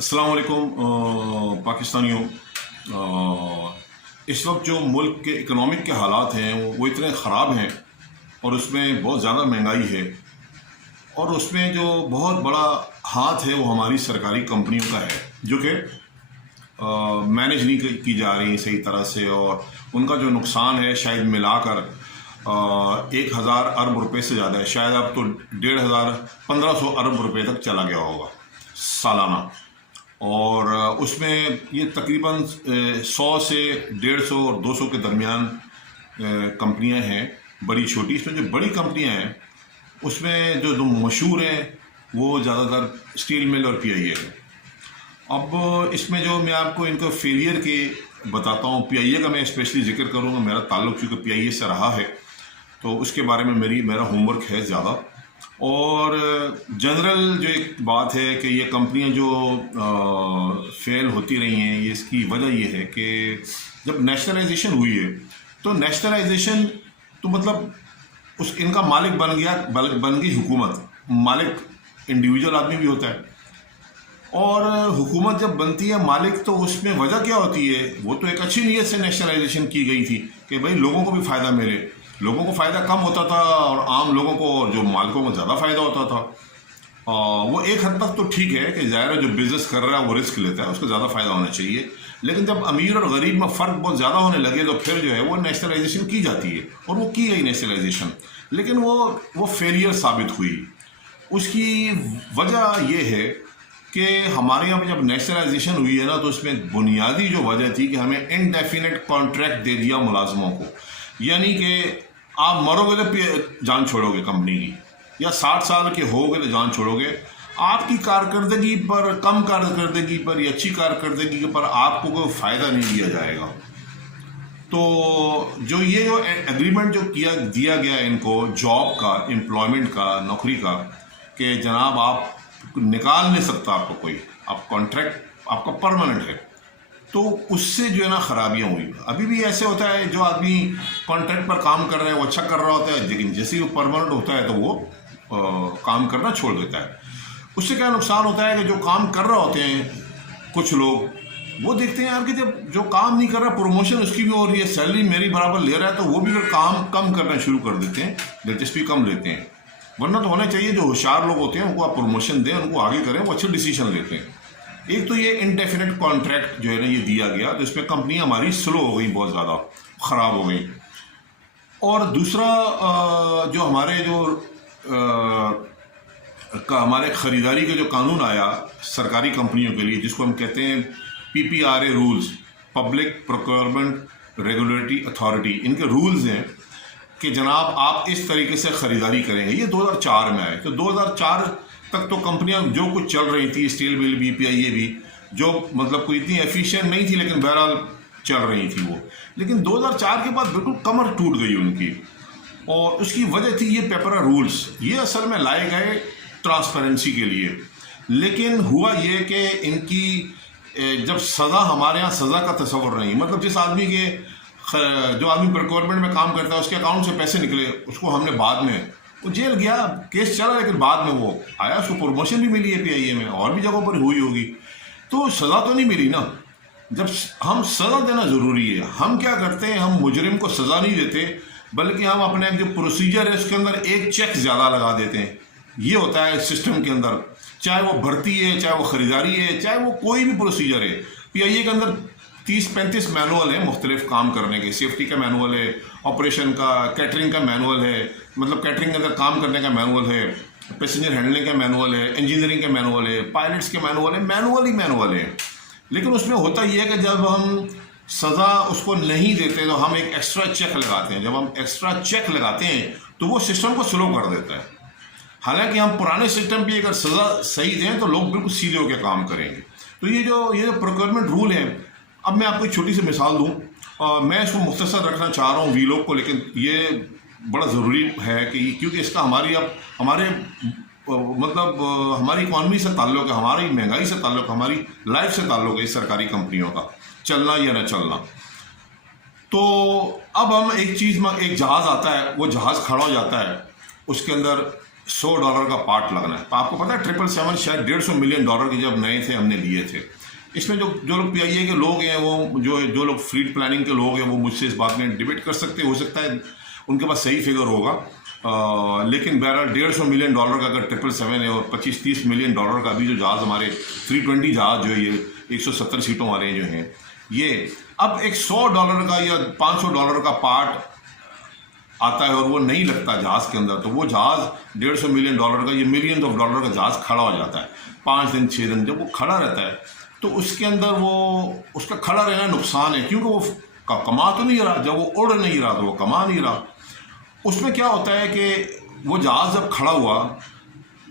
अस्सलाम वालेकुम पाकिस्तानियों। इस वक्त जो मुल्क के इकनॉमिक के हालात हैं वो इतने ख़राब हैं और उसमें बहुत ज़्यादा महंगाई है और उसमें जो बहुत बड़ा हाथ है वो हमारी सरकारी कंपनियों का है जो कि मैनेज नहीं की जा रही सही तरह से, और उनका जो नुकसान है शायद मिलाकर 1,000 अरब रुपए से ज़्यादा है। शायद अब तो 1,500 1,500 अरब रुपए तक चला गया होगा सालाना। और उसमें ये तकरीबन 100 से 150 और 200 के दरमियान कंपनियां हैं, बड़ी छोटी। इसमें जो बड़ी कंपनियां हैं उसमें जो मशहूर हैं वो ज़्यादातर स्टील मिल और पीआईए है। अब इसमें जो मैं आपको इनको फेलियर के बताता हूँ, पीआईए का मैं स्पेशली जिक्र करूँगा, मेरा ताल्लुक चूँकि पीआईए से रहा है तो उसके बारे में मेरा होमवर्क है ज़्यादा। और जनरल जो एक बात है कि ये कंपनियां जो फेल होती रही हैं, ये इसकी वजह ये है कि जब नेशनलाइजेशन हुई है तो नेशनलाइजेशन तो मतलब इनका मालिक बन गई हुकूमत। मालिक इंडिविजुअल आदमी भी होता है, और हुकूमत जब बनती है मालिक, तो उसमें वजह क्या होती है? वो तो एक अच्छी नीयत से नेशनलाइजेशन की गई थी कि भाई लोगों को भी फ़ायदा मिले। लोगों को फ़ायदा कम होता था और आम लोगों को और जो मालिकों को ज़्यादा फ़ायदा होता था। वो एक हद तक तो ठीक है कि ज़ाहिर है जो बिज़नेस कर रहा है वो रिस्क लेता है, उसको ज़्यादा फ़ायदा होना चाहिए। लेकिन जब अमीर और गरीब में फ़र्क बहुत ज़्यादा होने लगे तो फिर जो है वो नेशनलाइजेशन की जाती है, और वो की गई नेशनलाइजेशन, लेकिन वो फेलियर साबित हुई। उसकी वजह ये है कि हमारे यहाँ पे जब नेशनलाइजेशन हुई है ना, तो उसमें बुनियादी जो वजह थी कि हमें इनडेफिनेट कॉन्ट्रैक्ट दे दिया मुलाजमों को। यानी कि आप मरोगे तो जान छोड़ोगे कंपनी की, या 60 साल के होगे तो जान छोड़ोगे। आपकी कारकर्दगी पर, कम कारकर्दगी पर या अच्छी कारकर्दगी पर आपको कोई फ़ायदा नहीं दिया जाएगा। तो जो एग्रीमेंट जो दिया गया इनको जॉब का, एम्प्लॉयमेंट का, नौकरी का, कि जनाब आप निकाल नहीं सकता आपको कोई, आप कॉन्ट्रैक्ट आपका परमानेंट है, तो उससे जो है ना खराबियाँ हुई। अभी भी ऐसे होता है, जो आदमी कॉन्ट्रैक्ट पर काम कर रहा है वो अच्छा कर रहा होता है, लेकिन जैसे ही वो परमानेंट होता है तो वो काम करना छोड़ देता है। उससे क्या नुकसान होता है कि जो काम कर रहे होते हैं कुछ लोग, वो देखते हैं यार कि जब जो काम नहीं कर रहा, प्रमोशन उसकी भी हो रही है, सैलरी मेरी बराबर ले रहा है, तो वो भी फिर काम कम करना शुरू कर देते हैं, दिलचस्पी कम लेते हैं। वरना तो होना चाहिए जो होशियार लोग होते हैं उनको आप प्रमोशन दें, उनको आगे करें, वो अच्छे डिसीजन लेते हैं। एक तो ये इनडेफिनेट कॉन्ट्रैक्ट जो है ना ये दिया गया, तो इसमें कंपनियां हमारी स्लो हो गई, बहुत ज़्यादा ख़राब हो गई। और दूसरा जो हमारे ख़रीदारी का जो कानून आया सरकारी कंपनियों के लिए, जिसको हम कहते हैं PPRA rules, public procurement regulatory authority, इनके रूल्स हैं कि जनाब आप इस तरीके से ख़रीदारी करेंगे। ये 2004 में आए। तो 2004 तक तो कंपनियां जो कुछ चल रही थी, स्टील मिल भी, पीआईए भी, जो मतलब कोई इतनी एफिशिएंट नहीं थी, लेकिन बहरहाल चल रही थी वो। लेकिन 2004 के बाद बिल्कुल कमर टूट गई उनकी, और उसकी वजह थी ये पेपर रूल्स। ये असल में लाए गए ट्रांसपेरेंसी के लिए, लेकिन हुआ ये कि इनकी जब सज़ा, हमारे यहाँ सज़ा का तस्वर नहीं, मतलब जिस आदमी के, जो आदमी प्रोक्योरमेंट में काम करता है उसके अकाउंट से पैसे निकले, उसको हमने बाद में, वो जेल गया, केस चला, लेकिन बाद में वो आया, उसको प्रमोशन भी मिली है पीआईए में, और भी जगहों पर हुई होगी, तो सज़ा तो नहीं मिली ना। जब हम सज़ा देना ज़रूरी है, हम क्या करते हैं, हम मुजरिम को सज़ा नहीं देते, बल्कि हम अपने जो प्रोसीजर है उसके अंदर एक चेक ज़्यादा लगा देते हैं। ये होता है सिस्टम के अंदर, चाहे वो भर्ती है, चाहे वो ख़रीदारी है, चाहे वो कोई भी प्रोसीजर है। पीआईए के अंदर 30-35 मैनुअल है मुख्तलिफ काम करने के। सेफ्टी का मैनुअल है, ऑपरेशन का, कैटरिंग का मैनुअल है, मतलब कैटरिंग के अंदर काम करने का मैनुअल है, पैसेंजर हैंडलिंग का मैनुअल है, इंजीनियरिंग का मैनुअल है, पायलट्स के मैनुअल है, मैनुअल ही मैनुअल है। लेकिन उसमें होता यह है कि जब हम सज़ा उसको नहीं देते तो हम एक एक्स्ट्रा चेक लगाते हैं। जब हम एक्स्ट्रा चेक लगाते हैं तो वो सिस्टम को स्लो कर देता है। हालांकि हम पुराने सिस्टम पर अगर सज़ा सही दें तो लोग बिल्कुल सीधे होकर काम करेंगे। तो ये जो प्रोक्योरमेंट रूल है, अब मैं आपको एक छोटी सी मिसाल दूँ, मैं इसको मुख्तसर रखना चाह रहा हूँ वीलॉग को, लेकिन ये बड़ा ज़रूरी है कि क्योंकि इसका हमारी इकॉनमी से ताल्लुक़ है, हमारी महंगाई से ताल्लुक़ है, हमारी लाइफ से ताल्लुक़ है इस सरकारी कंपनियों का चलना या न चलना। तो अब हम एक जहाज़ आता है, वो जहाज़ खड़ा हो जाता है, उसके अंदर $100 का पार्ट लगना है। तो आपको पता है 777 शायद $150 मिलियन के जब नए थे हमने लिए थे। इसमें जो लोग PIA के लोग हैं, वो जो लोग फ्लीट प्लानिंग के लोग हैं, वो मुझसे इस बात में डिबेट कर सकते, हो सकता है उनके पास सही फिगर होगा, लेकिन बहरहाल $150 मिलियन का अगर 777 है और 25-30 मिलियन का अभी जो जहाज़ हमारे 320 जहाज़ जो ये 170 सीटों वाले जो हैं, ये अब एक $100 का या $500 का पार्ट आता है और वो नहीं लगता जहाज़ के अंदर, तो वो जहाज़ $150 मिलियन का, ये मिलियन ऑफ डॉलर का जहाज़ खड़ा हो जाता है 5 दिन 6 दिन। जब वो खड़ा रहता है तो उसके अंदर वो उसका खड़ा रहना नुकसान है, क्योंकि वो कमा तो नहीं रहा, जब वो उड़ नहीं रहा तो वो कमा नहीं रहा। उसमें क्या होता है कि वो जहाज़ जब खड़ा हुआ,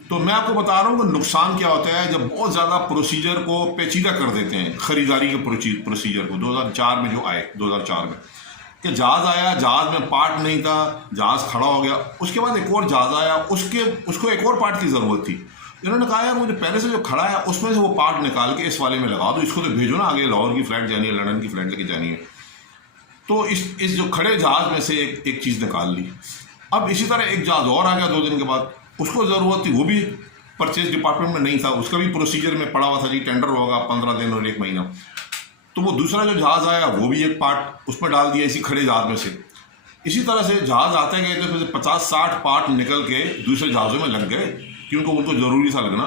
तो मैं आपको बता रहा हूँ कि नुकसान क्या होता है जब बहुत ज़्यादा प्रोसीजर को पेचीदा कर देते हैं, ख़रीदारी के प्रोसीजर को। 2004 में जो आए, 2004 में कि जहाज़ आया, जहाज़ में पार्ट नहीं था, जहाज़ खड़ा हो गया, उसके बाद एक और जहाज़ आया, उसको एक और पार्ट की ज़रूरत थी। इन्होंने कहा यार मुझे पहले से जो खड़ा है उसमें से वो पार्ट निकाल के इस वाले में लगा दो, इसको तो भेजो ना, आगे लाहौर की फ़्लाइट जानी है, लंदन की फ़्लाइट लेके जानी है। तो इस जो खड़े जहाज़ में से एक चीज़ निकाल ली। अब इसी तरह एक जहाज़ और आ गया 2 दिन के बाद, उसको ज़रूरत थी, वो भी परचेज डिपार्टमेंट में नहीं था, उसका भी प्रोसीजर में पड़ा हुआ था जी, टेंडर होगा 15 दिन और 1 महीना। तो वो दूसरा जो जहाज़ आया वो भी एक पार्ट उसमें डाल दिया इसी खड़े जहाज़ में से। इसी तरह से जहाज़ आते गए तो फिर 50-60 पार्ट निकल के दूसरे जहाज़ों में लग गए, क्योंकि उनको ज़रूरी था लगना।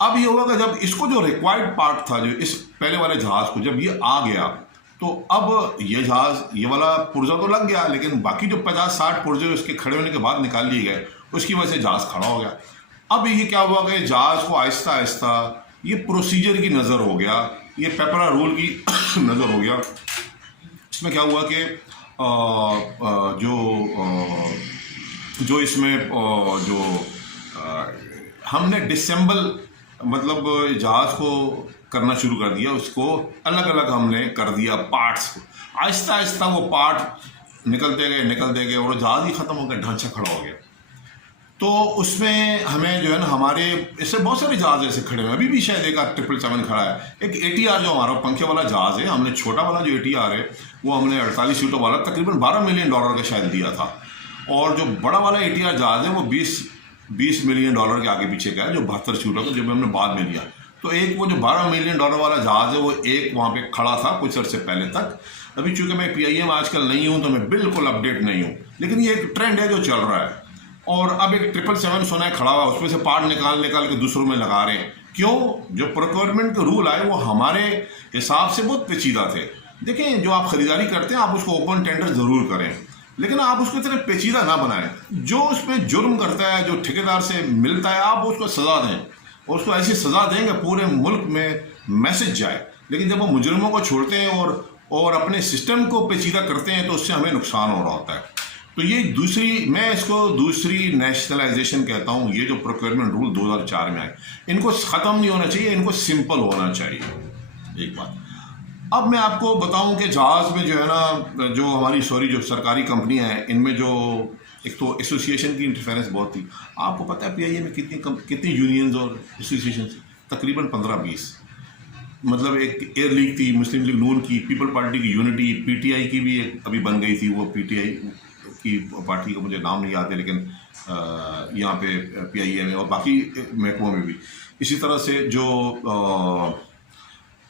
अब ये हुआ कि जब इसको जो रिक्वायर्ड पार्ट था, जो इस पहले वाले जहाज़ को जब ये आ गया, तो अब ये जहाज़, ये वाला पुर्जा तो लग गया, लेकिन बाकी जो 50-60 पुर्जे उसके खड़े होने के बाद निकाल लिए गए, उसकी वजह से जहाज़ खड़ा हो गया। अब ये क्या हुआ कि जहाज़ को आहिस्ता आहिस्ता ये प्रोसीजर की नज़र हो गया, ये पेपरा रूल की नज़र हो गया। इसमें क्या हुआ कि जो इसमें हमने डिसेंबल मतलब जहाज़ को करना शुरू कर दिया, उसको अलग अलग हमने कर दिया पार्ट्स को। आहिस्ता आहिस्ता वो पार्ट निकलते गए और जहाज़ ही ख़त्म हो गया, ढांचा खड़ा हो गया। तो उसमें हमें जो है ना, हमारे इससे बहुत सारे जहाज़ ऐसे खड़े हैं, अभी भी शायद एक 777 खड़ा है। एक ATR जो हमारा पंखे वाला जहाज़ है, हमने छोटा वाला जो ATR है वो हमने 48 सीटों वाला तकरीबन $12 मिलियन का शायद दिया था, और जो बड़ा वाला ATR जहाज़ है वो 20 मिलियन के आगे पीछे का है, जो 72 सीटों का, जो हमने बाद में लिया। तो एक वो जो $12 मिलियन वाला जहाज़ है वो एक वहाँ पे खड़ा था कुछ अर्से पहले तक। अभी चूँकि मैं PIA में आजकल नहीं हूँ तो मैं बिल्कुल अपडेट नहीं हूँ, लेकिन ये एक ट्रेंड है जो चल रहा है। और अब एक 777 सुना है खड़ा हुआ, उसमें से पार्ट निकाल के दूसरों में लगा रहे हैं। क्यों? जो प्रोक्योरमेंट के रूल आए वो हमारे हिसाब से बहुत पेचीदा थे। देखें, जो आप खरीदारी करते हैं आप उसको ओपन टेंडर ज़रूर करें, लेकिन आप उसको इतना पेचीदा ना बनाएं। जो उसमें जुर्म करता है, जो ठेकेदार से मिलता है, आप उसको सज़ा दें, और उसको ऐसी सज़ा दें कि पूरे मुल्क में मैसेज जाए। लेकिन जब वो मुजरिमों को छोड़ते हैं और अपने सिस्टम को पेचीदा करते हैं, तो उससे हमें नुकसान हो रहा होता है। तो ये मैं इसको दूसरी नेशनलाइजेशन कहता हूँ। ये जो प्रोक्योरमेंट रूल 2004 में आए, इनको ख़त्म नहीं होना चाहिए, इनको सिंपल होना चाहिए। एक बात अब मैं आपको बताऊं कि जहाज़ में जो है ना, जो हमारी जो सरकारी कंपनियां हैं, इनमें जो एक तो एसोसिएशन की इंटरफेरेंस बहुत थी। आपको पता है PIA में कितनी यूनियंस और एसोसिएशन थी? तकरीबन 15-20। मतलब एक एयर लीग थी, मुस्लिम लीग नून की, पीपल पार्टी की यूनिटी, PTI की भी एक अभी बन गई थी, वो PTI की पार्टी का मुझे नाम नहीं याद है, लेकिन यहाँ पे PIA में और बाकी महकमों में भी इसी तरह से जो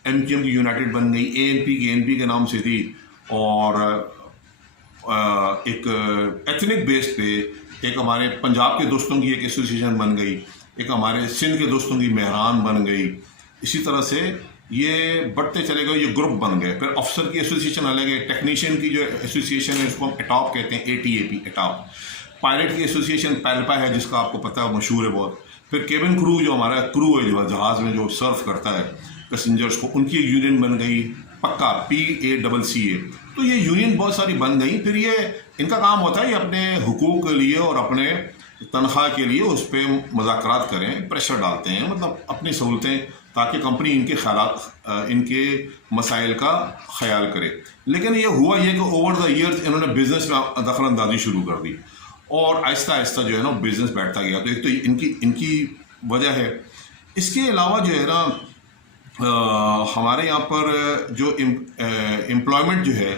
MQM की यूनाइटेड बन गई, ANP के नाम से थी, और एक एथनिक बेस पे एक हमारे पंजाब के दोस्तों की एक एसोसिएशन बन गई, एक हमारे सिंध के दोस्तों की मेहरान बन गई। इसी तरह से ये बढ़ते चले गए, ये ग्रुप बन गए। फिर अफसर की एसोसिएशन अलग है, टेक्नीशियन की जो एसोसिएशन है उसको हम एटॉप कहते हैं, ATAP एटॉप। पायलट की एसोसिएशन पैल्पा है, जिसका आपको पता है, मशहूर है बहुत। फिर केबिन क्रू, जो हमारा क्रू है जो जहाज़ में जो सर्व करता है पैसेंजर्स को, उनकी एक यूनियन बन गई, पक्का PACCA। तो ये यूनियन बहुत सारी बन गई। फिर ये इनका काम होता है ये अपने हुकूक के लिए और अपने तनख्वाह के लिए उस पर मुज़ाकरात करें, प्रेशर डालते हैं, मतलब अपनी सहूलतें, ताकि कंपनी इनके मसाइल का ख्याल करे। लेकिन ये हुआ ये कि ओवर द ईयर्स इन्होंने बिज़नेस में दखल अंदाजी शुरू कर दी, और आहिस्ता आहिस्ता जो है ना बिज़नेस बैठता गया। तो एक तो इनकी वजह है। इसके अलावा जो है ना, हमारे यहाँ पर जो एम्प्लॉयमेंट जो है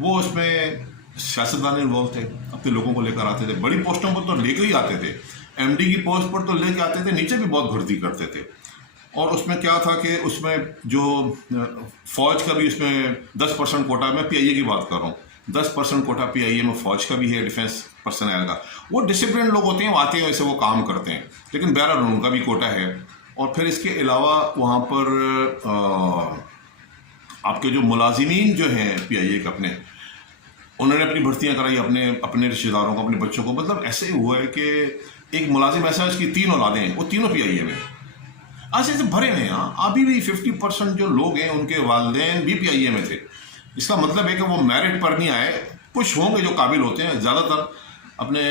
वो उसमें सियासतदान इन्वॉल्व थे, अपने लोगों को लेकर आते थे, बड़ी पोस्टों पर तो लेकर ही आते थे, एमडी की पोस्ट पर तो लेके आते थे, नीचे भी बहुत भर्ती करते थे। और उसमें क्या था कि उसमें जो फौज का भी उसमें 10% कोटा, मैं पीआईए की बात कर रहा हूँ, 10% कोटा पीआईए में फौज का भी है, डिफेंस पर्सनल का। वो डिसिप्लिन लोग होते हैं, वो आते हैं वैसे वो काम करते हैं, लेकिन बहरहाल उनका भी कोटा है। और फिर इसके अलावा वहाँ पर आपके जो मुलाजिमीन जो हैं पीआईए के अपने, उन्होंने अपनी भर्तियाँ कराई अपने अपने रिश्तेदारों को, अपने बच्चों को। मतलब ऐसे हुआ है कि एक मुलाजिम ऐसा है, उसकी 3 औलादें हैं, वो तीनों पीआईए में ऐसे ऐसे भरे हुए हैं। अभी भी 50% जो लोग हैं उनके वालिदैन भी पीआईए में थे। इसका मतलब है कि वो मेरिट पर नहीं आए, कुछ होंगे जो काबिल होते हैं, ज़्यादातर अपने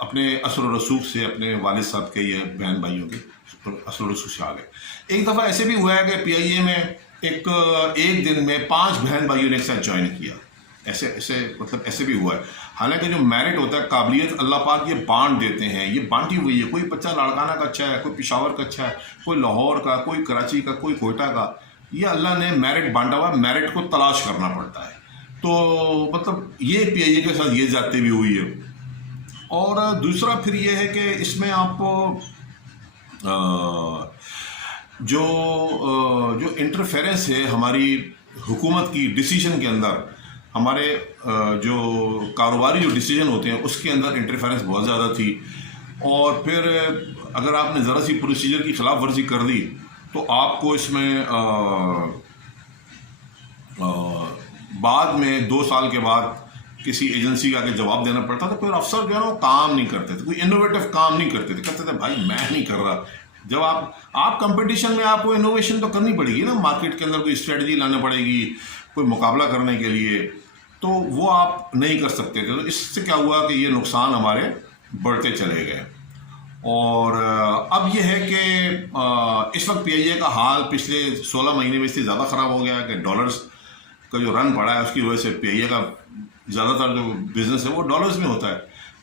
अपने असर रसूख से, अपने वालिद साहब के या बहन भाइयों के असर रसूख से आ गए। एक दफ़ा ऐसे भी हुआ है कि पीआईए में एक दिन में 5 बहन भाइयों ने एक साथ ज्वाइन किया, ऐसे ऐसे मतलब ऐसे भी हुआ है। हालांकि जो मेरिट होता है, काबिलियत, अल्लाह पाक ये बांट देते हैं, ये बांटी हुई है। कोई बच्चा लाड़काना का अच्छा है, कोई पिशावर का अच्छा है, कोई लाहौर का, कोई कराची का, कोई कोयटा का। ये अल्लाह ने मेरिट बांटा हुआ, मेरिट को तलाश करना पड़ता है। तो मतलब ये पीआईए के साथ ये जाती भी हुई है। और दूसरा फिर ये है कि इसमें आप जो इंटरफेरेंस है हमारी हुकूमत की डिसीजन के अंदर, हमारे जो कारोबारी जो डिसीजन होते हैं उसके अंदर इंटरफेरेंस बहुत ज़्यादा थी। और फिर अगर आपने ज़रा सी प्रोसीजर की खिलाफ वर्जी कर दी तो आपको इसमें बाद में 2 साल के बाद किसी एजेंसी का आगे जवाब देना पड़ता था। फिर अफसर जो है ना वो काम नहीं करते थे, कोई इनोवेटिव काम नहीं करते थे, कहते थे भाई मैं नहीं कर रहा। जब आप कंपटीशन में आपको इनोवेशन तो करनी पड़ेगी ना, मार्केट के अंदर कोई स्ट्रेटजी लानी पड़ेगी कोई मुकाबला करने के लिए, तो वो आप नहीं कर सकते थे। तो इससे क्या हुआ कि ये नुकसान हमारे बढ़ते चले गए। और अब ये है कि इस वक्त पीआईए का हाल पिछले 16 महीने में इससे ज़्यादा ख़राब हो गया है कि डॉलर्स का जो रन पड़ा है उसकी वजह से पीआईए का ज़्यादातर जो बिज़नेस है वो डॉलर्स में होता है,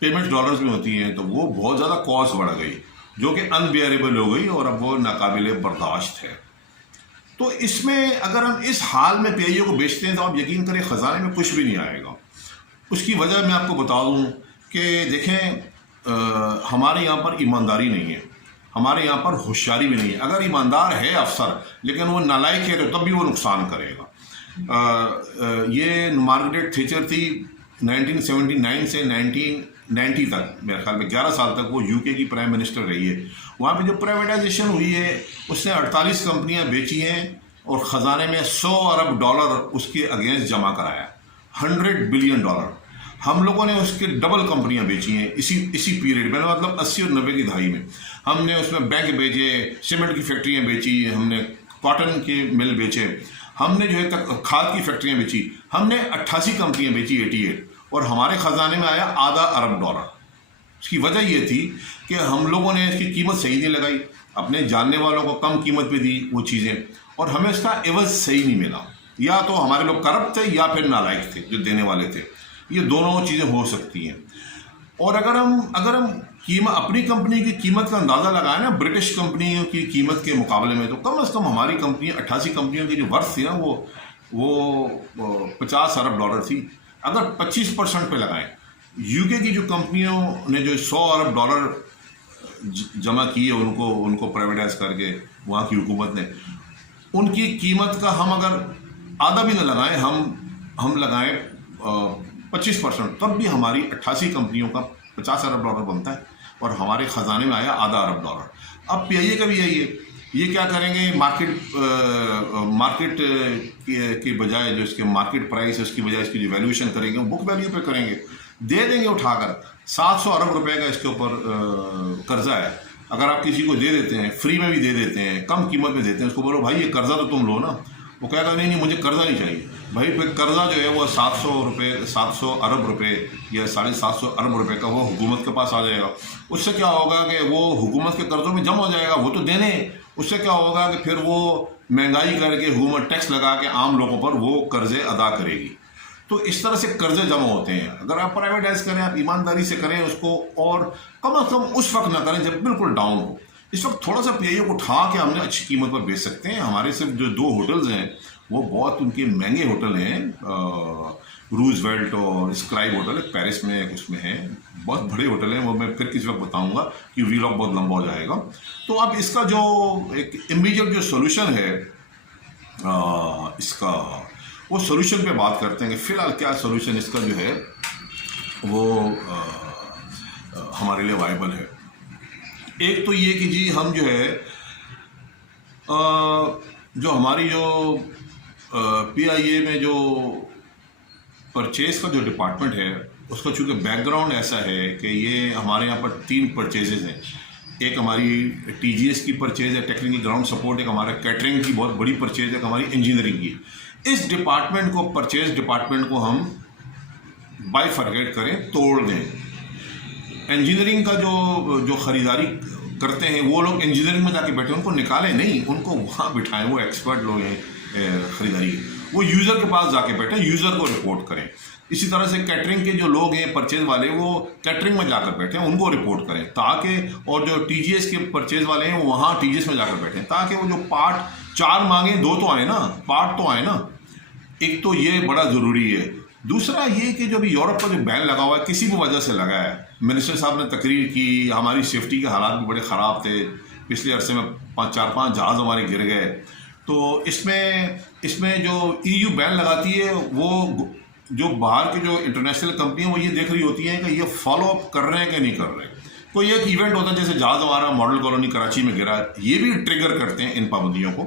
पेमेंट्स डॉलर्स में होती हैं, तो वो बहुत ज़्यादा कॉस्ट बढ़ गई जो कि अनबियरेबल हो गई और अब वो नाकाबिले बर्दाश्त है। तो इसमें अगर हम इस हाल में पीआईए को बेचते हैं तो आप यकीन करें ख़जाने में कुछ भी नहीं आएगा। उसकी वजह मैं आपको बता दूं कि देखें हमारे यहाँ पर ईमानदारी नहीं है, हमारे यहाँ पर होशियारी भी नहीं है। अगर ईमानदार है अफसर लेकिन वो नालायक है तो तब भी वो नुकसान करेगा। ये मार्गरेट थैचर थी 1979 से 1990 तक, मेरे ख्याल में 11 साल तक वो यूके की प्राइम मिनिस्टर रही है। वहाँ पे जो प्राइवेटाइजेशन हुई है उसने 48 कंपनियाँ बेची हैं और ख़जाने में $100 अरब उसके अगेंस्ट जमा कराया, $100 बिलियन। हम लोगों ने उसके डबल कंपनियां बेची हैं इसी पीरियड में, मतलब 80 और 90 की दहाई में। हमने उसमें बैंक बेचे, सीमेंट की फैक्ट्रियां बेची, हमने कॉटन के मिल बेचे, हमने जो है खाद की फैक्ट्रियां बेची, हमने 88 कंपनियां बेची 88, और हमारे ख़जाने में आया $0.5 अरब। इसकी वजह ये थी कि हम लोगों ने इसकी कीमत सही नहीं लगाई, अपने जानने वालों को कम कीमत पे दी वो चीज़ें, और हमें इसका एवज सही नहीं मिला। या तो हमारे लोग करप्ट थे या फिर नालायक थे जो देने वाले थे, ये दोनों चीज़ें हो सकती हैं। और अगर हम अपनी कंपनी की कीमत का अंदाज़ा लगाएं ना ब्रिटिश कंपनियों की कीमत के मुकाबले में, तो कम से कम हमारी कंपनी 88 कंपनियों की जो वर्थ थी ना वो $50 अरब थी। अगर 25% पे लगाएं, यूके की जो कंपनियों ने जो $100 अरब जमा किए उनको प्राइवेटाइज करके वहाँ की हुकूमत ने, उनकी कीमत का हम अगर आधा भी ना लगाएं, हम लगाएं 25%, तब भी हमारी 88 कंपनियों का $50 अरब बनता है और हमारे ख़जाने में आया $0.5 अरब। अब पीआईए का भी यही है, ये क्या करेंगे, मार्केट के बजाय जो इसके मार्केट प्राइस है उसकी बजाय इसकी जो वैल्यूएशन करेंगे वो बुक वैल्यू पे करेंगे, दे देंगे उठाकर। 700 अरब रुपए का इसके ऊपर कर्जा है। अगर आप किसी को दे देते हैं, फ्री में भी दे देते हैं, कम कीमत में देते हैं, उसको बोलो भाई ये कर्जा तो तुम लो ना, वो कहेगा नहीं मुझे कर्जा नहीं चाहिए। भाई फिर कर्जा जो है वो 700 अरब रुपए या 750 अरब रुपए का वो हुकूमत के पास आ जाएगा। उससे क्या होगा कि वो हुकूमत के कर्जों में जमा हो जाएगा, वो तो देने। उससे क्या होगा कि फिर वो महंगाई करके हुकूमत टैक्स लगा के आम लोगों पर वो कर्जे अदा करेगी। तो इस तरह से कर्जे जमा होते हैं। अगर आप प्राइवेटाइज करें, आप ईमानदारी से करें उसको, और कम से कम उस वक्त ना करें जब बिल्कुल डाउन हो। इस वक्त थोड़ा सा पीआईए को उठा के हमने अच्छी कीमत पर बेच सकते हैं। हमारे सिर्फ जो 2 होटल्स हैं वो बहुत उनके महंगे होटल हैं, रूजवेल्ट और स्क्राइब होटल, एक पेरिस में एक उसमें है, बहुत बड़े होटल हैं, वो मैं फिर किसी वक्त बताऊंगा कि वीलॉग बहुत लंबा हो जाएगा। तो अब इसका जो एक इमीडिएट जो सोल्यूशन है इसका, वो सोल्यूशन पे बात करते हैं कि फ़िलहाल क्या सोल्यूशन इसका जो है वो हमारे लिए वायबल है। एक तो ये कि जी हम जो है जो हमारी जो PIA में जो परचेज़ का जो डिपार्टमेंट है उसका चूँकि बैकग्राउंड ऐसा है कि ये हमारे यहाँ पर 3 परचेजेज हैं। एक हमारी TGS की परचेज़ है, टेक्निकल ग्राउंड सपोर्ट, एक हमारा कैटरिंग की बहुत बड़ी परचेज़ है, एक हमारी इंजीनियरिंग की। इस डिपार्टमेंट को, परचेज डिपार्टमेंट को हम बाइफरकेट करें, तोड़ दें। इंजीनियरिंग का जो ख़रीदारी करते हैं वो लोग इंजीनियरिंग में जाके बैठे, उनको निकालें नहीं, उनको वहाँ बिठाएं, वो एक्सपर्ट लोग हैं ख़रीदारी, वो यूज़र के पास जाके बैठे, यूज़र को रिपोर्ट करें। इसी तरह से कैटरिंग के जो लोग हैं परचेज वाले, वो कैटरिंग में जाकर बैठे, उनको रिपोर्ट करें, ताकि और जो TGS के परचेज वाले हैं वो वहाँ TGS में जाकर बैठे, ताकि वो जो पार्ट 4 मांगे 2 तो आए ना, पार्ट तो आए ना। एक तो ये बड़ा ज़रूरी है। दूसरा ये कि जो भी यूरोप का जो बैन लगा हुआ है, किसी भी वजह से लगा है, मिनिस्टर साहब ने तकरीर की, हमारी सेफ्टी के हालात भी बड़े ख़राब थे, पिछले अरसे में 4-5 जहाज़ हमारे गिर गए। तो इसमें जो EU बैन लगाती है, वो जो बाहर की जो इंटरनेशनल कंपनी है वो ये देख रही होती हैं कि ये फॉलो अप कर रहे हैं कि नहीं कर रहे हैं। कोई एक इवेंट होता है, जैसे जहाज़ हमारा मॉडल कॉलोनी कराची में गिरा, ये भी ट्रिगर करते हैं इन पाबंदियों को,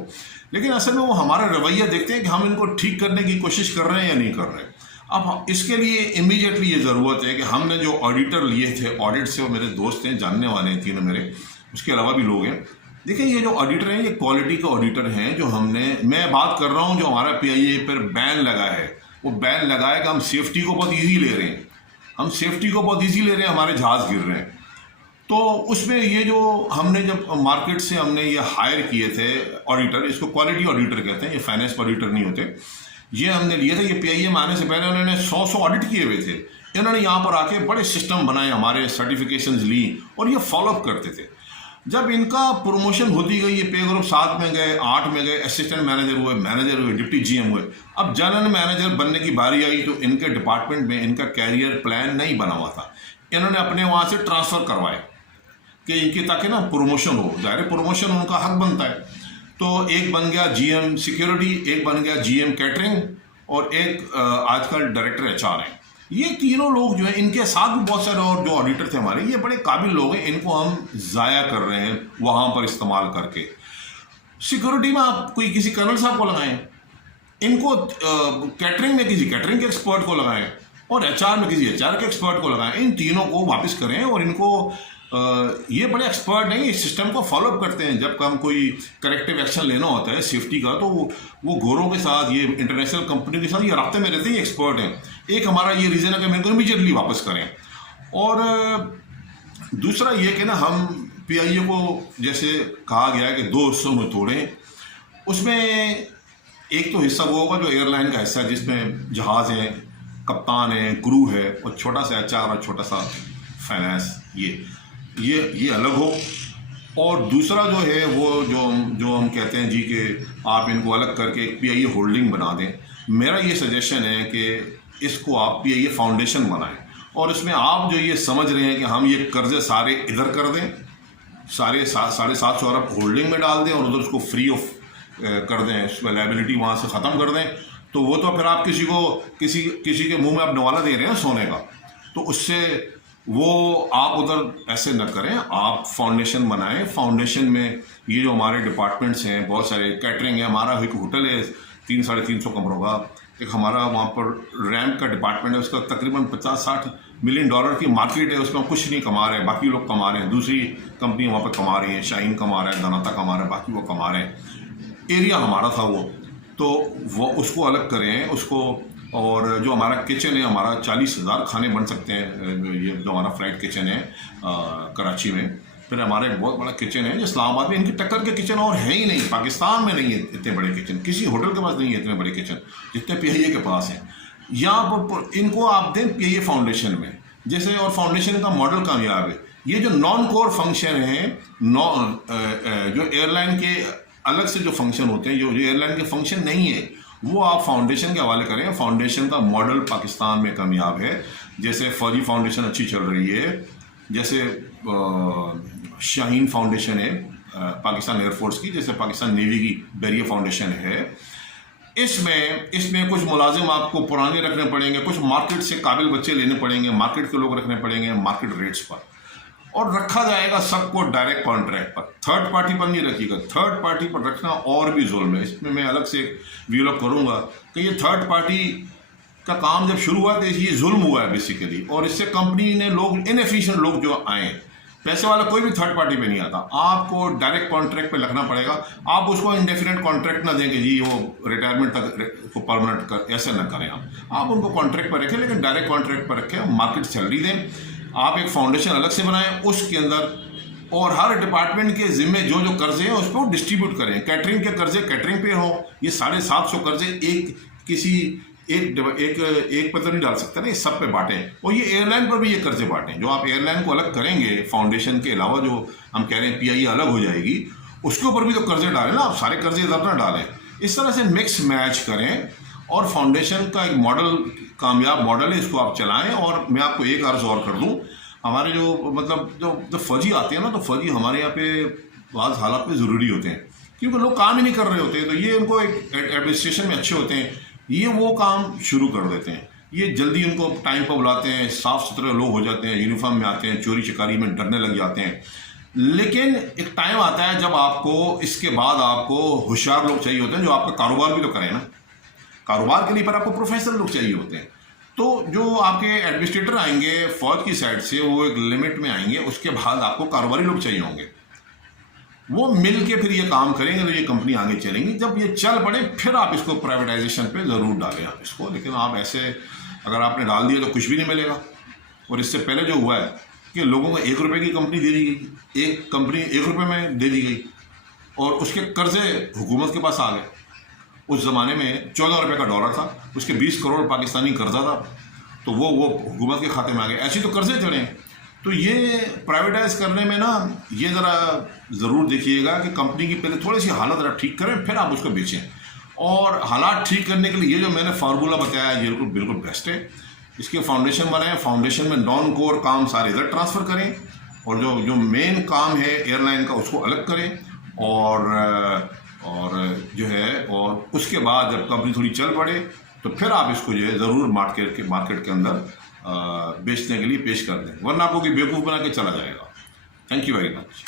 लेकिन असल में वो हमारा रवैया देखते हैं कि हम इनको ठीक करने की कोशिश कर रहे हैं या नहीं कर रहे हैं। अब इसके लिए इमीडिएटली ये ज़रूरत है कि हमने जो ऑडिटर लिए थे, ऑडिट से वो मेरे दोस्त हैं, जानने वाले हैं 3 मेरे, उसके अलावा भी लोग हैं। देखिए ये जो ऑडिटर हैं ये क्वालिटी के ऑडिटर हैं, जो मैं बात कर रहा हूँ जो हमारा PIA पर बैन लगा है, वो बैन लगाए कि हम सेफ्टी को बहुत ईजी ले रहे हैं, हम सेफ्टी को बहुत ईजी ले रहे हैं, हमारे जहाज़ गिर रहे हैं। तो उसमें ये जो हमने जब मार्केट से हमने ये हायर किए थे ऑडिटर, इसको क्वालिटी ऑडिटर कहते हैं, ये फाइनेंस ऑडिटर नहीं होते, ये हमने लिए थे। ये PIA में आने से पहले उन्होंने 100 ऑडिट किए हुए थे। इन्होंने यहाँ पर आके बड़े सिस्टम बनाए, हमारे सर्टिफिकेशंस ली और ये फॉलोअप करते थे। जब इनका प्रमोशन होती गई, ये पे ग्रुप 7 में गए, 8 में गए, असिस्टेंट मैनेजर हुए, डिप्टी GM हुए, अब जनरल मैनेजर बनने की बारी आई तो इनके डिपार्टमेंट में इनका कैरियर प्लान नहीं बना हुआ था। इन्होंने अपने वहाँ से ट्रांसफ़र करवाए कि इनकी, ताकि ना प्रमोशन हो, ज़ाहिर प्रमोशन उनका हक बनता है। तो एक बन गया GM सिक्योरिटी, एक बन गया GM कैटरिंग और एक आजकल डायरेक्टर HR हैं। ये तीनों लोग जो हैं, इनके साथ भी बहुत सारे और जो ऑडिटर थे हमारे, ये बड़े काबिल लोग हैं, इनको हम ज़ाया कर रहे हैं वहाँ पर इस्तेमाल करके। सिक्योरिटी में आप कोई किसी कर्नल साहब को लगाएं, इनको कैटरिंग में किसी कैटरिंग के एक्सपर्ट को लगाएं और HR में किसी HR के एक्सपर्ट को लगाएं। इन तीनों को वापस करें और इनको ये बड़े एक्सपर्ट नहीं, इस सिस्टम को फॉलोअप करते हैं। जब हम कोई करेक्टिव एक्शन लेना होता है सेफ्टी का, तो वो घोरों के साथ, ये इंटरनेशनल कंपनी के साथ ये रास्ते में रहते हैं, एक्सपर्ट हैं। एक हमारा ये रीज़न है कि मेरे को इमीडिएटली वापस करें। और दूसरा ये कि ना हम PIA को जैसे कहा गया है कि 2 हिस्सों में तोड़ें, उसमें एक तो हिस्सा वो होगा जो एयरलाइन का हिस्सा है, जिसमें जहाज़ हैं, कप्तान है, क्रू है और छोटा सा HR और छोटा सा फाइनेंस, ये अलग हो। और दूसरा जो है वो जो हम कहते हैं जी कि आप इनको अलग करके एक PIA होल्डिंग बना दें। मेरा ये सजेशन है कि इसको आप PIA फाउंडेशन बनाएं और इसमें आप जो ये समझ रहे हैं कि हम ये कर्जे सारे इधर कर दें, सारे 750 अरब होल्डिंग में डाल दें और उधर उसको फ्री ऑफ कर दें, उसमें लायबिलिटी वहाँ से ख़त्म कर दें, तो वो तो फिर आप किसी के मुंह में आप नवाला दे रहे हैं सोने का। तो उससे वो आप उधर ऐसे न करें, आप फाउंडेशन बनाएं। फाउंडेशन में ये जो हमारे डिपार्टमेंट्स हैं, बहुत सारे कैटरिंग है, हमारा एक होटल है 300-350 कमरों का, एक हमारा वहाँ पर रैम्प का डिपार्टमेंट है, उसका तकरीबन $50-60 मिलियन की मार्केट है, उसमें कुछ नहीं कमा रहे हैं, बाकी लोग कमा रहे हैं, दूसरी कंपनी वहाँ पर कमा रही हैं, शाइन कमा रहा है, दानाता कमा रहा है, बाकी वो कमा रहे हैं। एरिया हमारा था वो, तो वो उसको अलग करें उसको। और जो हमारा किचन है, हमारा 40,000 खाने बन सकते हैं, ये जो हमारा फ्लाइट किचन है कराची में। फिर हमारा एक बहुत बड़ा किचन है इस्लामाबाद में, इनकी टक्कर के किचन और है ही नहीं, पाकिस्तान में नहीं है इतने बड़े किचन, किसी होटल के पास नहीं है इतने बड़े किचन जितने PIA के पास हैं। यहाँ पर इनको आप दें PIA फाउंडेशन में जैसे, और फाउंडेशन का मॉडल कामयाब है। ये जो नॉन कोर फंक्शन है, जो एयरलाइन के अलग से जो फंक्शन होते हैं, जो एयरलाइन के फंक्शन नहीं है, वो आप फाउंडेशन के हवाले करें। फाउंडेशन का मॉडल पाकिस्तान में कामयाब है, जैसे फौजी फाउंडेशन अच्छी चल रही है, जैसे शाहीन फाउंडेशन है पाकिस्तान एयरफोर्स की, जैसे पाकिस्तान नेवी की बैरियर फाउंडेशन है। इसमें कुछ मुलाजिम आपको पुराने रखने पड़ेंगे, कुछ मार्केट से काबिल बच्चे लेने पड़ेंगे, मार्केट के लोग रखने पड़ेंगे मार्केट रेट्स पर, और रखा जाएगा सबको डायरेक्ट कॉन्ट्रैक्ट पर, थर्ड पार्टी पर नहीं रखिएगा। थर्ड पार्टी पर रखना और भी जुल्म है। इसमें मैं अलग से वीलॉग करूंगा कि ये थर्ड पार्टी का काम जब शुरू हुआ तो ये जुल्म हुआ है बेसिकली, और इससे कंपनी ने लोग इनएफिशिएंट लोग जो आए, पैसे वाला कोई भी थर्ड पार्टी पे नहीं आता, आपको डायरेक्ट कॉन्ट्रैक्ट पे लगना पड़ेगा। आप उसको इंडेफिनेट कॉन्ट्रैक्ट ना देंगे जी वो रिटायरमेंट तक उसको परमानेंट कर, ऐसे ना करें आप उनको कॉन्ट्रैक्ट पर रखें, लेकिन डायरेक्ट कॉन्ट्रैक्ट पर रखें, मार्केट सैलरी दें। आप एक फाउंडेशन अलग से बनाएं उसके अंदर, और हर डिपार्टमेंट के जिम्मे जो जो कर्जे हैं उसको डिस्ट्रीब्यूट करें। कैटरिंग के कर्जे कैटरिंग पे हो, ये 750 कर्जे एक पर तो नहीं डाल सकते ना, ये सब पे बांटें। और ये एयरलाइन पर भी ये कर्जे बांटें। जो आप एयरलाइन को अलग करेंगे फाउंडेशन के अलावा, जो हम कह रहे हैं PIE अलग हो जाएगी, उसके ऊपर भी तो कर्जे डालें ना, आप सारे कर्जे इधर ना डालें। इस तरह से मिक्स मैच करें, और फाउंडेशन का एक मॉडल, कामयाब मॉडल है, इसको आप चलाएं। और मैं आपको एक अर्ज और कर दूं, हमारे जो फौजी आते हैं ना, तो फौजी हमारे यहाँ पे बाज़ हालात में ज़रूरी होते हैं, क्योंकि लोग काम ही नहीं कर रहे होते, तो ये उनको एक एडमिनिस्ट्रेशन में अच्छे होते हैं, ये वो काम शुरू कर देते हैं। ये जल्दी उनको टाइम पर बुलाते हैं, साफ़ सुथरे लोग हो जाते हैं, यूनिफॉर्म में आते हैं, चोरी चकारी में डरने लग जाते हैं। लेकिन एक टाइम आता है जब आपको इसके बाद आपको होशियार लोग चाहिए होते हैं, जो आपका कारोबार भी तो करें ना। कारोबार के लिए पर आपको प्रोफेशनल लोग चाहिए होते हैं। तो जो आपके एडमिनिस्ट्रेटर आएंगे फौज की साइड से, वो एक लिमिट में आएंगे, उसके बाद आपको कारोबारी लोग चाहिए होंगे, वो मिल के फिर ये काम करेंगे, तो ये कंपनी आगे चलेंगी। जब ये चल पड़े फिर आप इसको प्राइवेटाइजेशन पे ज़रूर डालें आप इसको, लेकिन आप ऐसे अगर आपने डाल दिया तो कुछ भी नहीं मिलेगा। और इससे पहले जो हुआ है कि लोगों को 1 रुपये की कंपनी दे दी गई, एक कंपनी 1 रुपये में दे दी गई, और उसके कर्जे हुकूमत के पास आ गए। उस ज़माने में 14 रुपये का डॉलर था, उसके 20 करोड़ पाकिस्तानी कर्जा था, तो वो हुकूमत के खाते में आ गए। ऐसे तो कर्जे चढ़े। तो ये प्राइवेटाइज करने में ना, ये ज़रा ज़रूर देखिएगा कि कंपनी की पहले थोड़ी सी हालत ज़रा ठीक करें, फिर आप उसको बेचें। और हालात ठीक करने के लिए ये जो मैंने फार्मूला बताया ये बिल्कुल बेस्ट है। इसके फाउंडेशन बनाएं, फाउंडेशन में नॉन कोर काम सारे इधर ट्रांसफ़र करें, और जो मेन काम है एयरलाइन का उसको अलग करें, और जो है, और उसके बाद जब कंपनी थोड़ी चल पड़े तो फिर आप इसको जो है ज़रूर मार्केट के अंदर बेचने के लिए पेश कर दें, वरना आपको कि बेवकूफ़ बना के चला जाएगा। Thank you very much.